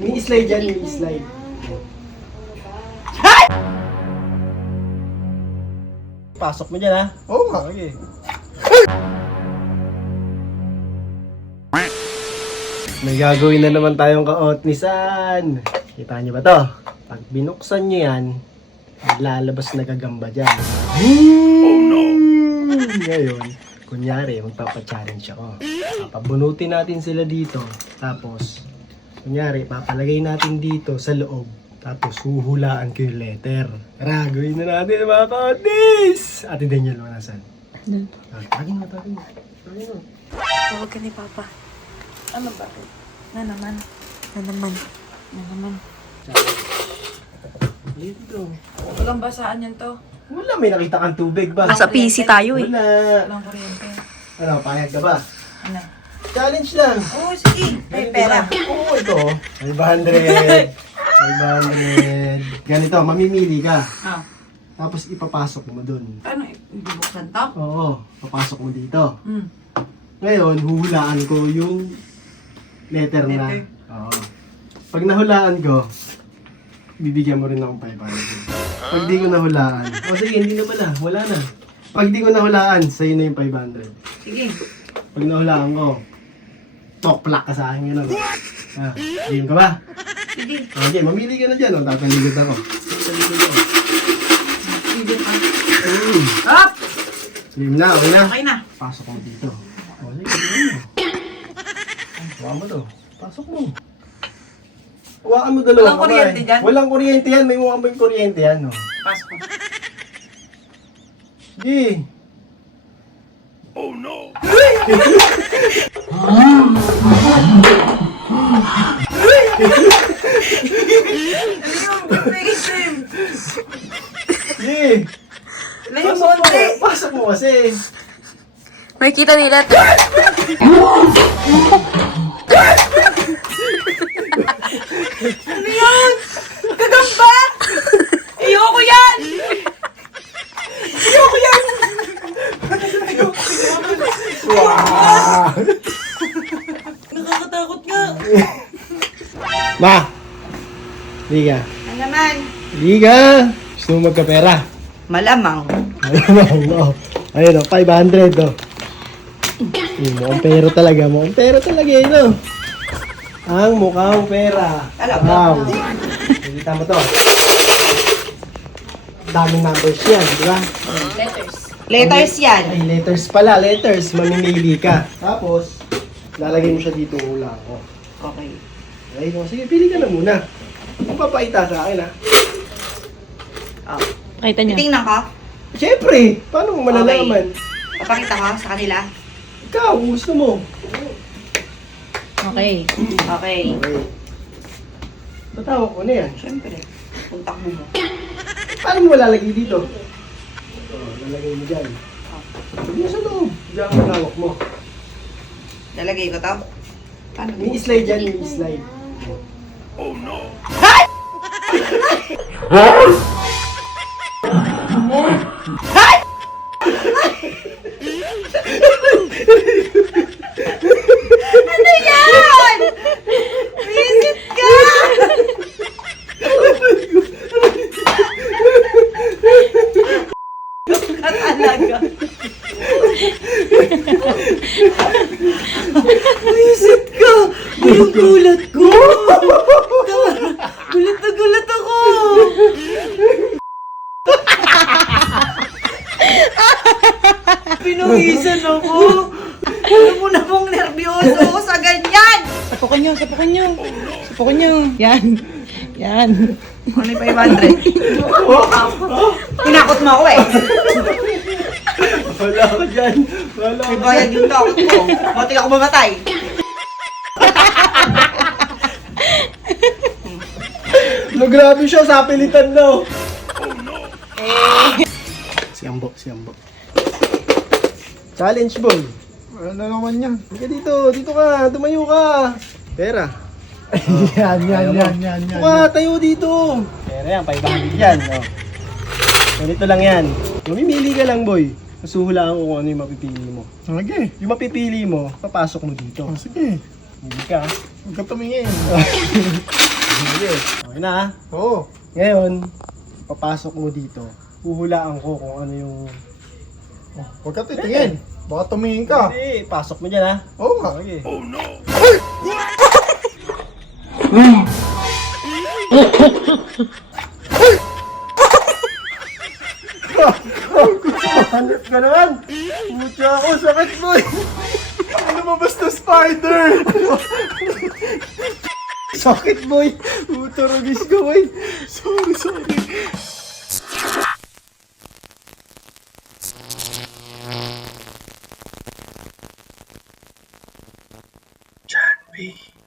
May slide yan, may slide. Pasok mo dyan, ha? Oo nga. Okay. May gagawin na naman tayong kaotnisan. Kita niyo ba to? Pag binuksan niyo yan, lalabas na gagamba dyan. Oh no! Ngayon, kunyari, magpapa-challenge ako. Papabunutin natin sila dito. Tapos, kunyari, papalagay natin dito sa loob. Tapos, huhulaan ko yung letter. Tara, gawin na natin mga kaotnis! Ate Daniel, mo nasan? Tagin mo, tagin mo. Tagin mo. Tawag ka ni Papa. Ano ba? Na naman. Dito. Walang basaan yan to. Wala, may nakita kang tubig ba? Nasa PC tayo eh. Wala. Walang kuryente. Ano, payag ka ba? Ano? Challenge lang. Oo, sige. May pera. Oo, ito. 500. 500. Ganito, mamimili ka. Ah. Tapos ipapasok mo dun. Paano ibubuksan to? Oo, papasok mo dito. Hmm. Ngayon, huhulaan ko yung letter na. Letter. Oo. Pag nahulaan ko, bibigyan mo rin akong 500. Pag di ko nahulaan, sige, hindi na pala, wala na. Pag di ko nahulaan, sa'yo na yung 500. Sige. Pag nahulaan ko, toplak ka sa akin yun. Game ka ba? Sige. Okay, mamili ka na dyan. Tataligod ako. Tataligod ako. Sige pa. Up! Game na, okay na. Okay na. Pasok mo dito. O, sige, tignan mo. Hawakan mo to. Pasok mo. Hawakan mo dalawa. Walang kuryente dyan? Walang kuryente yan. May mukha mo yung kuryente yan. No? Pasok ko. Sige. Sige. Layo Pasok mo, mo. Andre. Pasok mo kasi. Makikita nila. Ano yan? Kagamba! Ayoko yan! Ayoko yan! Wow! Nakakatakot nga. Ma! Liga. Ano naman? Liga! Gusto mo magkapera? Malamang. Ayun o. Ayun o, 500 o. Mukhang pera talaga. Mukhang pera talaga yun o. Ang mukhang pera. Alam mo. Wow. Nakita mo to. Daming numbers yan, di ba? Letters yan. Ay, letters pala. Letters. Mamimili ka. Tapos, lalagay mo siya dito ng ulang ko. Okay. Ayun o. Sige, pili ka na muna. Ang papaita sa akin ha. Oh. Nakita niya. Tingnan ka. Siyempre, paano mo malalaman? Papakita ko sa kanila. Ikaw, gusto mo. Okay. Okay. Okay. Tatawag ko na yan. Siyempre. Kung takbo mo. Paano mo lalagay dito? Lalagay mo dyan. Sabi mo sa loob. Diyan ang tawag mo. Lalagay ko to. Paano? May slide dyan, may slide. Ano yan? Visit ka! Talaga. Visit ka! Yung gulat ko! Gulat na gulat ako! Pinuhisan ako! Alam mo na pong nervyoso ako sa ganyan! Sapukan niyo. Sapukan niyo. Yan. Yan. Ano yung 500? Tinakot mo ako eh! Wala ka dyan. Wala May ka bayad yung takot ko. Buti ako mamatay. No, grabe siya sa pilitan no. Si Ambo. Challenge boy. Ano na naman yan? Halika dito ka, tumayo ka. Pera. Yan. Tayo dito. Pera yan, 500 yan. Oh. Ganito lang yan. Mamimili ka lang boy. Masuhulaan ko kung ano yung mapipili mo. Sige. Yung mapipili mo, papasok mo dito. Oh, sige. Hindi ka. Huwag ka tumingin. Sige. Okay na ha. Oo. Ngayon, papasok mo dito. Huhulaan ko kung ano yung... Oh, huwag ka titingin. Baka tumingin ka. Hindi, pasok mo dyan ha. Oo nga. Okay. Hanip ka naman! Mutya ako, sakit boy! Ano ba basta spider? Sakit boy! Utaragis ka boy! Sorry.